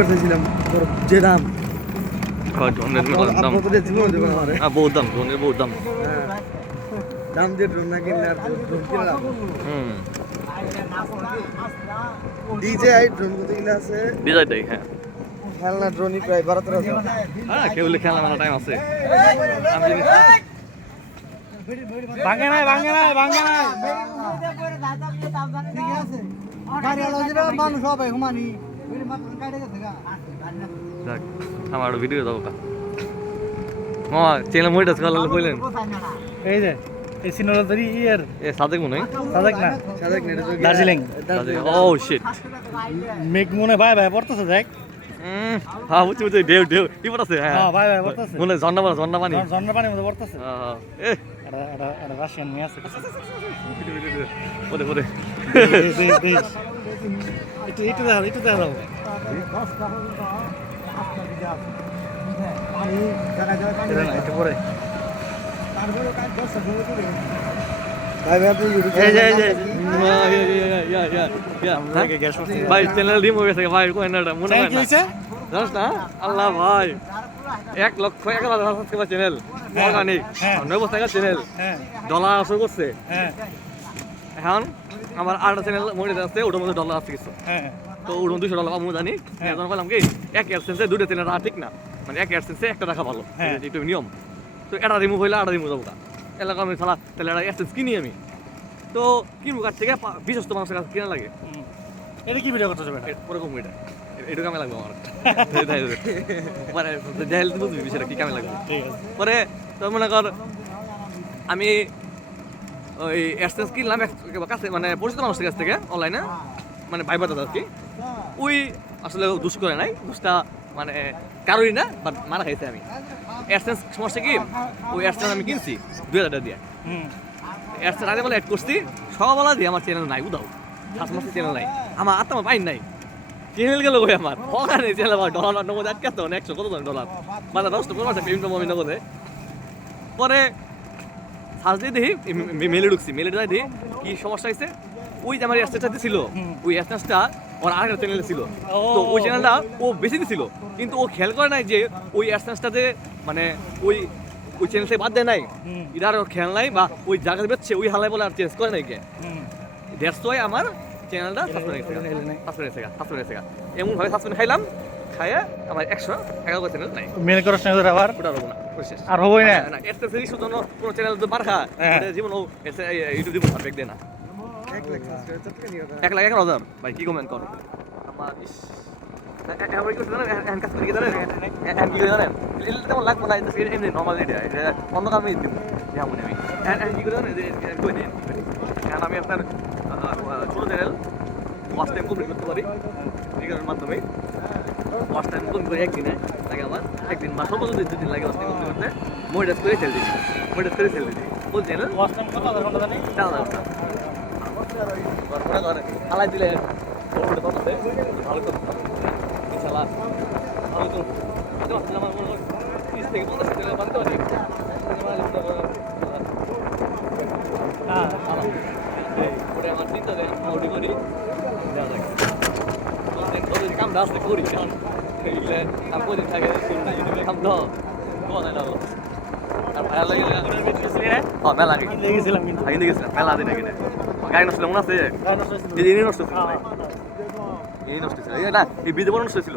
করতেছিলাম যে দাম ড্রোনের দাম বহুত দাম, ড্রোনের বহুত দাম। দাম দিয়ে ড্রোন না কিনলে আর ড্রোন কিনলাম। ডিজেআই ড্রোন কত কিলো আছে? ডিজাইটাই, হ্যাঁ। খেলনা ড্রোনই প্রায় 12-13 হাজার। হ্যাঁ, কেবল খেলা মেলা টাইম আছে। ভাঙে নাই মানুষ হবে হুমানি আমার ভিডিও দাও কা মামা চ্যানেল মইটা কাল বললেন এই যে এই সিনোরা ধরি ইয়ার এ সাদেক মনে হয় সাদেক নেড়ে তো দার্জিলিং ও শিট মেঘ মনে ভাই পড়তেছে দেখ হ্যাঁ বুঝছি ঢেউ কি পড়তেছে হ্যাঁ ভাই পড়তেছে মনে ঝর্ণা পানি পানির মধ্যে পড়তেছে এ এটা রাশিয়ান মেয়ে আছে পরে একটু দাও একটু পরে ভাই চ্যানেল ডিম হয়ে গেছে ভাই কোয়েনাটা মনে হয় না জানিস না আল্লাহ ভাই 1,01,000 সাবস্ক্রাইবার চ্যানেল অর্গানিক 9 টাকা চ্যানেল ডলার আসর করছে এখন আমার আরেকটা চ্যানেল মনে যাচ্ছে ওটার মধ্যে ডলার আসছে কিছু তো ওর $200 আমি জানি এখন বললাম কি এক অ্যাডসেন্সে দুটো চ্যানেল ঠিক না মানে এক অ্যাডসেন্সে একটা রাখা ভালো এটা নিয়ম তো এটা রিমুভ হইলে আটা রিমুভ যাবো এলাকা আমি সালা তাহলে একটা অ্যাডসেন্স কিনি আমি তো কিনবো কাছ থেকে বিশ্বস্ত মানুষের কাছে কিনা লাগে এটা কি ভিডিও করতে যাবে ওরকম এটা এটু কামে লাগবে আমার মানে জাহেল বুঝবি বিষয়টা কি কামে লাগবে পরে তো মনে কর আমি ওই অ্যাডসেন্স কিনলাম কাছে মানে পরিচিত মানুষের কাছ থেকে অনলাইনে মানে ভাইবার দাদা আর কি ওই আসলে দুষ করে নাই দুষটা মানে কারোরই না বাট মারা খাইছে আমি অ্যাডসেন্স সমস্যা কি ওই অ্যাডসেন্স আমি কিনছি 2,000 টাকা দিয়ে অ্যাডসেন্স আগে বলে অ্যাড করছি সকালবেলা দিয়ে আমার চ্যানেল নাই উদাও 7 মাসের চ্যানেল নাই আমার আত্মা পাই নাই চ্যানেল গেল ওই আমার ওখানে চ্যানেল আমার ডলার নগদ আটকে তো 100 কত $1 মানে 10 টাকা আছে পেমেন্ট আমি নগদে পরে সার্চ দিয়ে দেখি মেলে ঢুকছি মেলে দেখি কি সমস্যা হয়েছে ওই যে আমার অ্যাডসেন্সটা ছিল ওই অ্যাডসেন্সটা ওর আরেকটা চ্যানেলে ছিল তো ওই চ্যানেলটা ও বেশি দিছিল কিন্তু ও খেয়াল করে নাই যে ওই অ্যাডসেন্সটাতে মানে ওই চ্যানেল থেকে বাদ দেয় নাই এটার খেয়াল নাই বা ওই জায়গাতে বেচছে ওই হালাই বলে আর চেঞ্জ করে নাই কে দ্যাটস ওয়াই আমার চ্যানেলটা সাসপেন্ড হয়েছে এমন ভাবে সাসপেন্ড খাইলাম খাইয়া আমার 111 চ্যানেল নাই মেল করার সঙ্গে আবার ওটা হবো না আর হবোই না না এর থেকে শুধু কোনো চ্যানেল তো মার খা জীবন ও ইউটিউব দিব ব্যাক দেয় না 1,11,000 ভাই কি কমেন্ট কর আমার আমার কি জানেন এন্ড কাজ করে জানেন এন্ড কি জানেন তেমন লাগবে না এটা এমনি নরমাল এটা অন্য কামে দিব যেমন আমি এন্ড কি করে জানেন কই দিন কারণ আমি আপনার ছোট চ্যানেল ওয়াচ টাইম কমপ্লিট করতে পারি রিগারের মাধ্যমে ওয়াচ টাইম কমপ্লিট করে একদিনে লাগে আমার একদিন বা সর্বোচ্চ 2 দিন লাগে ওয়াচ টাইম কমপ্লিট করতে মনিটাইজ করে সেল দিই বল চ্যানেল ওয়াচ টাইম কত ঘন্টা জানি 4 ঘন্টা হালাই দিলে ভালো করতে ইনশাআল্লাহ ভালো তো আমার মনে হয় 30 থেকে 50 টাকা বাড়তে পারে পরে আমার চিন্তা দেয় অর্ডি করি কাম দাস করি কারণ আমি কদিন থাকে ইউটিউবে কাম দাও আর ভালো লাগে মেলা গেছিলাম কিন্তু মেলা দিনে কিনে গাড়ি নষ্ট মনে আছে এই নষ্ট ছিল এই নষ্ট ছিল এই না এই বিদে বড় নষ্ট ছিল